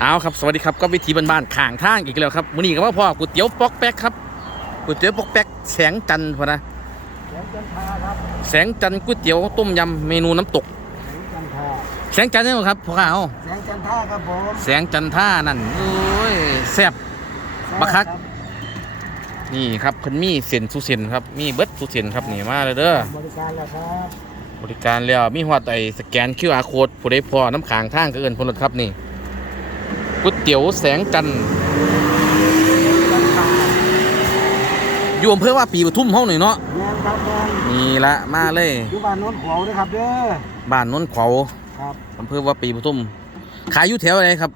เอาครับสวัสดีครับก็วิธีบ้านๆข้างทางอีกแล้วครับมื้อนี้ก็ว่าพ่อก๋วยเตี๋ยวปอกแป๊กครับก๋วยเตี๋ยวปอกแป๊กแสงจันทร์พอนะแสงจันทราครับแสงจันทร์ก๋วยเตี๋ยวต้มยำเมนูน้ำตก แสงจันทราแสงจันทร์นี่บ่ครับพ่อข้าเอาแสงจันทราครับผมแสงจันท่านั่นโอ้ยแซ่บบักคักนี่ครับเพิ่นมีเส้นสุเส้นครับมีเบิดสุเส้นครับนี่มาเลยเด้อบริการแล้วครับบริการแล้วมีฮอดไอ้สแกน QR code ผู้ใดพอน้ำค้างทางก็เอิ้นเพิ่นรถครับนี่ ก๋วยเตี๋ยวแสงจันทร์จันทราอยู่อำเภอว่าปีปทุมเฮานี่เนาะแมนครับแมนนี่ละมาเลยอยู่บ้านโน้นขวาวด้วยครับเด้อบ้านนนท์ขวาวครับอำเภอว่าปีปทุม ขายอยู่แถวไหนครับ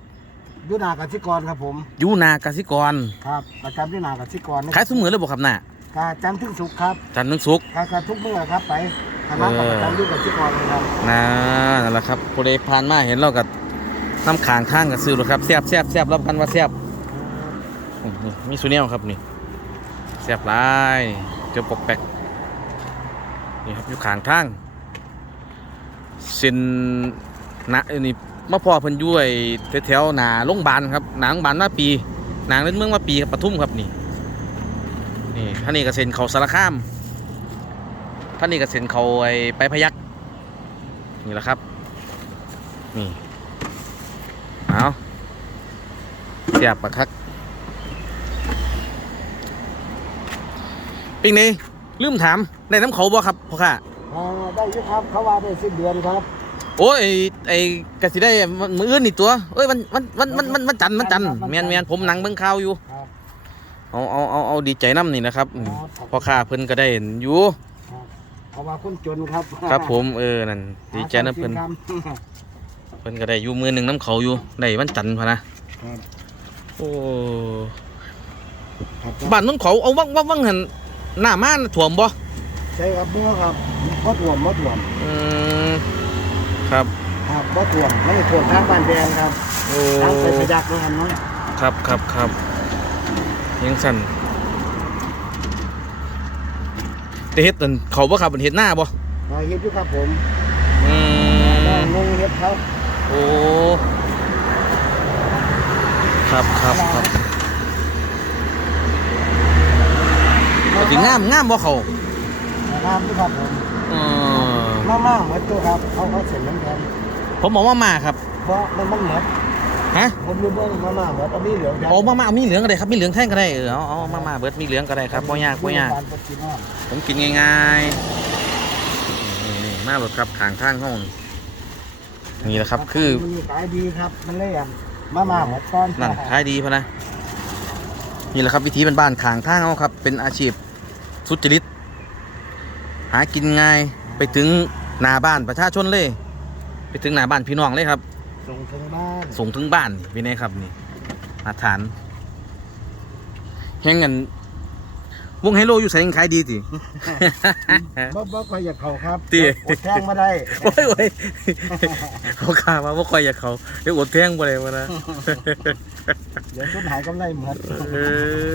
อยู่นากสิกรครับผมอยู่นากสิกรครับประจำที่นากสิกรนะขายสมือเลยบ่ครับน่ะกาจันทร์ถึงสุกร์ครับจันทร์ถึงศุกร์กากาทุกเมื่อครับไปคณะกับประจำอยู่กับสิกรเลยครับนะนั่นแหละครับผู้ใดผ่านมาเห็นเราก็ น้ำขางข้างกับซื้อหรอครับแซ่บแซ่บแซ่บรับกันว่าแซ่บมีซูเนียลครับนี่แซ่บลายเจอปกแปกนี่ครับอยู่ขางทางเส้นนะเอ้ยนี่มาพอเพิ่นยู่ไอ้แถวๆหนาโรงบาลครับหนาโรงบาลมาปีหนาเล่นเมืองมาปีครับปทุมครับนี่นี่ท่านนี้ก็เซ็นเขาสารคามท่านนี้ก็เซ็นเขาไอ้ไปพยักนี่แหละครับนี่ เอาเสียบปะคักปิ้งนี่ลืมถามได้น้ำเขาบ่ครับพ่อค่ะอ่าได้อยุครับเขาว่าได้สิ้นเดือนครับโอ้ยไอ้ไอ้กสิได้มืออื่นนี่ตัวเอ้ยมันมันมันมันมันมันจันทร์มันจันทร์เมียนเมียนผมหนังเบิ่งข่าวอยู่ครับ เอาเอาเอาเอาดีใจน้ำนี่นะครับอืมพ่อค้าเพิ่นก็ได้อยู่ครับเขาว่าคนจนครับครับผมเออนั่นดีใจน้ำเพิ่นหาทำกิครับ เพิ่นก็ได้อยู่มือหนึ่งน้ำเขาอยู่ได้วันจันทร์พะนะครับโอ้ครับบ้านนู้นเขาเอาว่างว่างว่างหันหน้าม่านถ่วมบ่ใช่ครับบัวครับมดถ่วมมดถ่วมอืมครับครับมดถ่วมไม่ได้ถ่วมทางบ้านแดงครับโอ้ทางไปประยักษ์นะครับเนาะครับครับครับยังสั่นจะเฮ็ดอันเขาบ่ครับมันเฮ็ดหน้าบ่มาเฮ็ดอยู่ครับผมอืน้อมงนุ่งเฮ็ดครับ โอ้ครับครับครับก็ถึงงามงามบ่เขาน้ำด้วยครับผมเออมาม่าเหมือนตัวครับเขาเขาเสร็จน้ำแข็งผมบอกว่ามาครับเพราะมันมันเหมือนฮะผมรู้ว่ามาม่าเหมือนเอามีเหลืองแดงเอามามาเอามีเหลืองก็ได้ครับมีเหลืองแท่งก็ได้เออเอาเอามามาเบิดมีเหลืองก็ได้ครับบ่ยากบ่ยากบ้นปกินว่าผมกินง่ายๆนี่นี่มาหลดครับขางทางห้อง นี่แหละครับคือมันขายดีครับมันเลยอะมาม่าเหมือนก้อนนั่นขายดีพะนะนี่แหละครับวิธีบ้านๆขางทางเขาครับ เป็นอาชีพสุจริต หากินง่ายไปถึงหน้าบ้านประชาชนเลย ไปถึงหน้าบ้านพี่น้องเลยครับ ส่งถึงบ้านส่งถึงบ้านนี่เป็นไงครับนี่มาตรฐานแห่งเงิน วงไฮโลอยู่ใส่ยังขายดีสิบ่บ่ค่อยอยากเขาครับติ อดแทงมาได้ โอ้ยโอ้ยเขาข่ามาว่าคอยอยากเขาเดี๋ยวอดแท่งไปเลยมานะเดี๋ยวต้นหายกำไรเหมือนเอ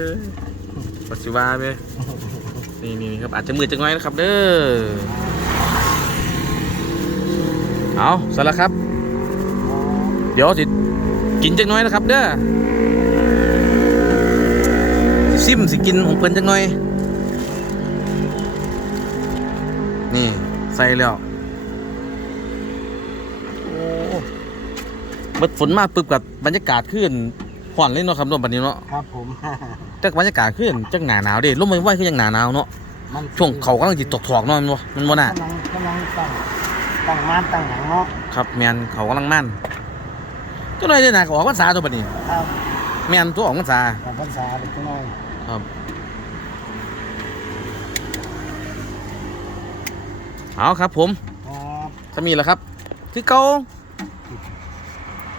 อปัจจุบันไหมนี่นี่ครับอาจจะมืดจังน้อยนะครับเด้อเอาสละครับ เดี๋ยวสิกินจังน้อยนะครับเด้อสิ ซิมสิกินของเพิ่นจังน้อย นี่ใส่แล้วโอ้เบิดฝนมาปึ๊บกับบรรยากาศขึ้นห่อนเลยเนาะครับเนาะบัดนี้เนาะครับผมจักบรรยากาศขึ้นจักหนาหนาวเด้ลมไม่ไหวคือยังหนาหนาวเนาะมันช่วงเขากำลังจิตตกถอกๆเนาะมันบ่มันบ่น่ะกำลังกำลังตั้งตั้งม่านตั้งหยังเนาะครับแมนเขากำลังมั่นก็เลยได้หนาก็ออกพรรษาตัวบัดนี้ครับแมนตัวออกพรรษาของพรรษาเด็กน้อย ครับเอาครับผม ครับถ้ามีแล้วครับ คือเก่า